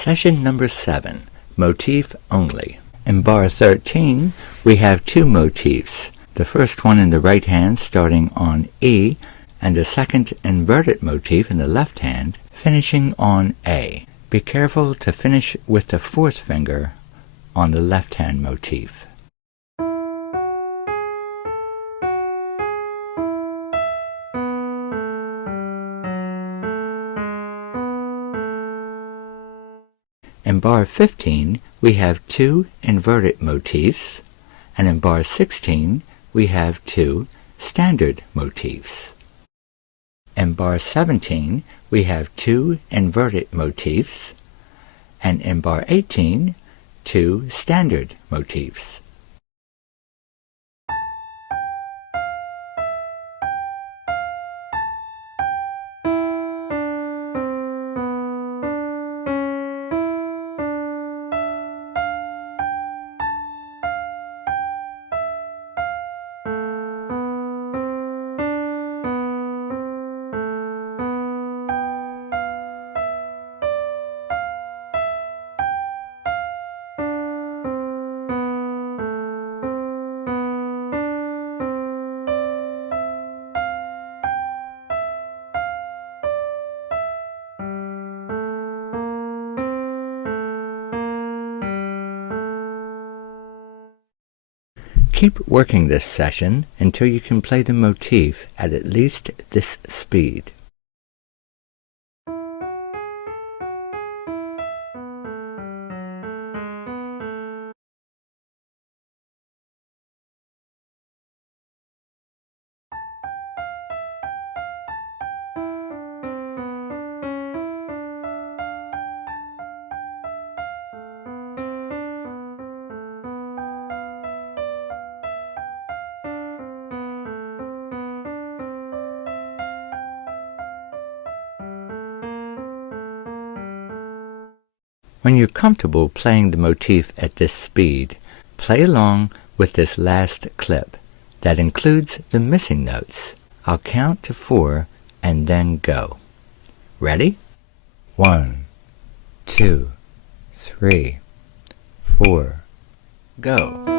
Session number 7, Motif Only. In bar 13, we have two motifs. The first one in the right hand starting on E, and the second inverted motif in the left hand finishing on A. Be careful to finish with the fourth finger on the left hand motif. In bar 15, we have two inverted motifs, and in bar 16, we have two standard motifs. In bar 17, we have two inverted motifs, and in bar 18, two standard motifs. Keep working this session until you can play the motif at least this speed. When you're comfortable playing the motif at this speed, play along with this last clip that includes the missing notes. I'll count to 4 and then go. Ready? 1, 2, 3, 4, go.